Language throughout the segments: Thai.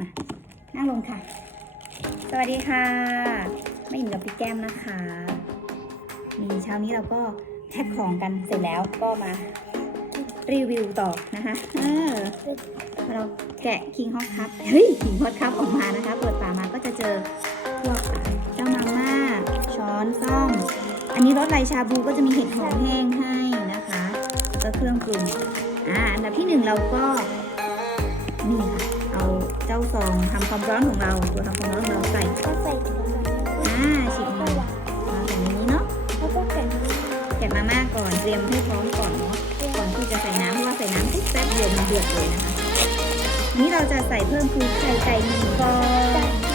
มา นั่งลงค่ะ สวัสดีค่ะ ไม่หญิงกับพี่แก้มนะคะ มีเช้านี้เราก็แพ็คของกันเสร็จแล้วก็มารีวิวต่อนะคะเออเราแกะคิงฮอตคัพเฮ้ยคิงฮอตคัพออกมานะคะ เปิดฝามาก็จะเจอพวกเจ้ามาม่าช้อนซ่อม อันนี้รสไลชาบูก็จะมีเห็ดหอมแห้งให้นะคะแล้วก็เครื่องปรุงอ่าอันดับที่หนึ่งเราก็นี่ค่ะ เจ้าซองทำความร้อนของเรา ตัวทำความร้อนของเราใส่ก็ใส่ถุงอ่าฉีดมามาแบบนี้เนาะแล้วก็แข็งแกะมาม่าก่อนเตรียมให้พร้อมก่อนเนาะก่อนที่จะใส่น้ำเพราะว่าใส่น้ำปุ๊บแป๊บเดียวมันเดือดเลยนะคะนนี้เราจะใส่เพิ่มคือไข่ไก่หนึ่งฟอง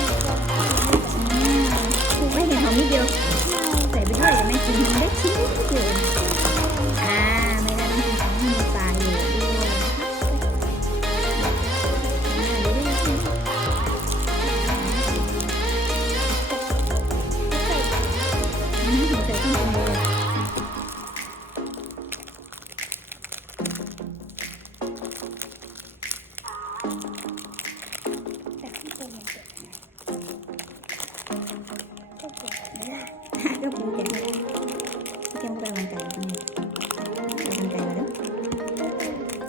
ก็ปูแกะไม่ได้พี่แกมก็ไปวางไก่ข้างในไปวางไก่มาแล้ว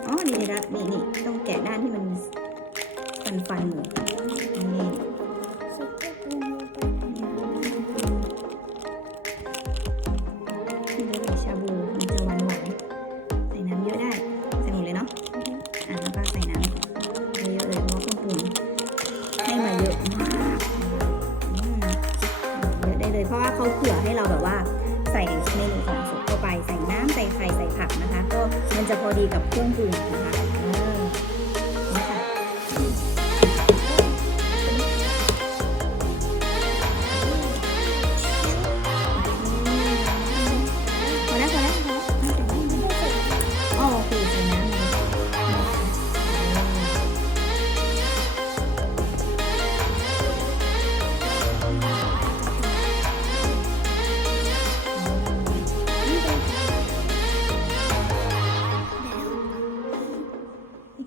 อ๋อนี่เละนี่นี่ต้องแกะด้านที่มันฟันฟันอยู่นี่ นะคะ ก็มันจะพอดีกับเครื่องปรุงนะคะ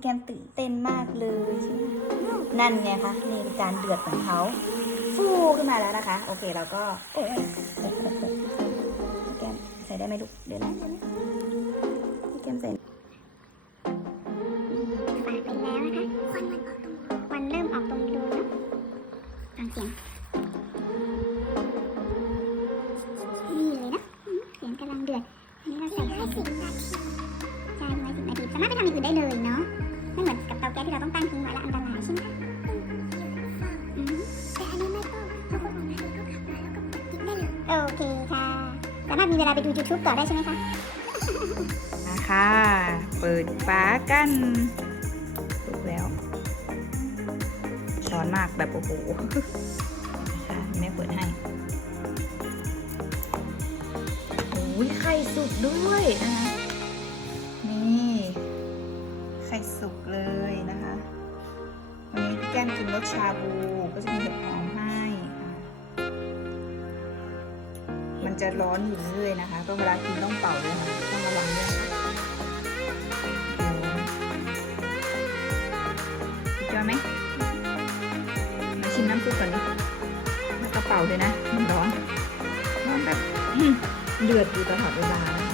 แกมตื่นเต้นมากเลยใช่ไหมนั่นไงคะนี่เป็นการเดือดของเขาฟูขึ้นมาแล้วนะคะ โอเคเราก็โอ้ยแกมใส่ได้ไหมลูกเดี๋ยวนะเดี๋ยวนะพี่แกมใส่ไปแล้วนะคะควันมันออกตรงควันเริ่มออกตรงรูนะฟังเสียงนี่เลยนะเสียงกำลังเดือด อันนี้เราใส่ไข่สิบนาที ใช่ไว้สิบนาที สามารถไปทำอย่างอื่นได้เลย แก๊สที่เราต้องตั้งทิ้งไว้แล้วอันตรายใช่ไหมอืมแต่อันนี้ไม่ต้องพอคนออกมาก็กลับมาแล้วก็กินได้เลยโอเคค่ะ สามารถมีเวลาไปดู YouTube ต่อได้ใช่ไหมคะ นะคะ เปิดฝากันถูกแล้วร้อนมากแบบโอ้โหนะคะแม่เปิดให้โอ้ยไข่สุกด้วยนะ ก้มกินรสชาบู ก็จะมีเห็ดหอมให้ มันจะร้อนอยู่เรื่อยนะคะ ก็เวลากินต้องเป่าด้วยค่ะต้องระวังด้วยค่ะสุดยอไหมมาชิมน้ำซุปก่อนดิแล้วก็เป่าเลยนะมันร้อนร้อนแบบเดือดอยู่ตลอดเวลานะ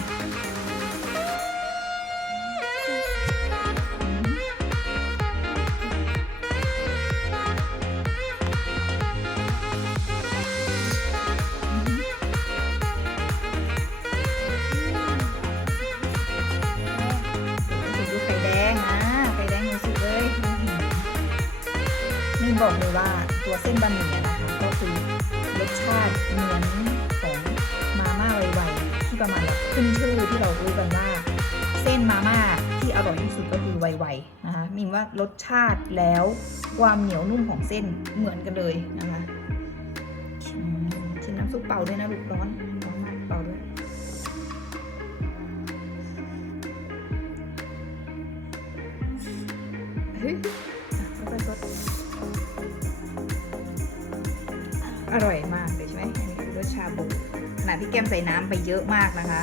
บอกเลยว่าตัวเส้นบะหมี่นะคะ ก็คือรสชาติเหมือนของมาม่าไวๆที่ประมาณแบบขึ้นชื่อที่เรารู้กันว่าเส้นมาม่าที่อร่อยที่สุดก็คือไวๆนะคะมีว่ารสชาติแล้วความเหนียวนุ่มของเส้นเหมือนกันเลยนะคะชิมน้ำซุปเป่าด้วยนะลูกร้อนร้อนมากเป่าด้วยเฮ้ย อร่อยมากเลยใช่ไหมอันนี้คือรสชาบูขนาดพี่แก้มใส่น้ำไปเยอะมากนะคะ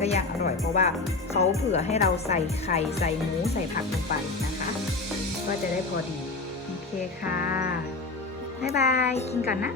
ก็ยังอร่อยเพราะว่าเขาเผื่อให้เราใส่ไข่ใส่หมูใส่ผักลงไปนะคะว่าจะได้พอดี โอเคค่ะ บ๊ายบาย กินก่อนนะ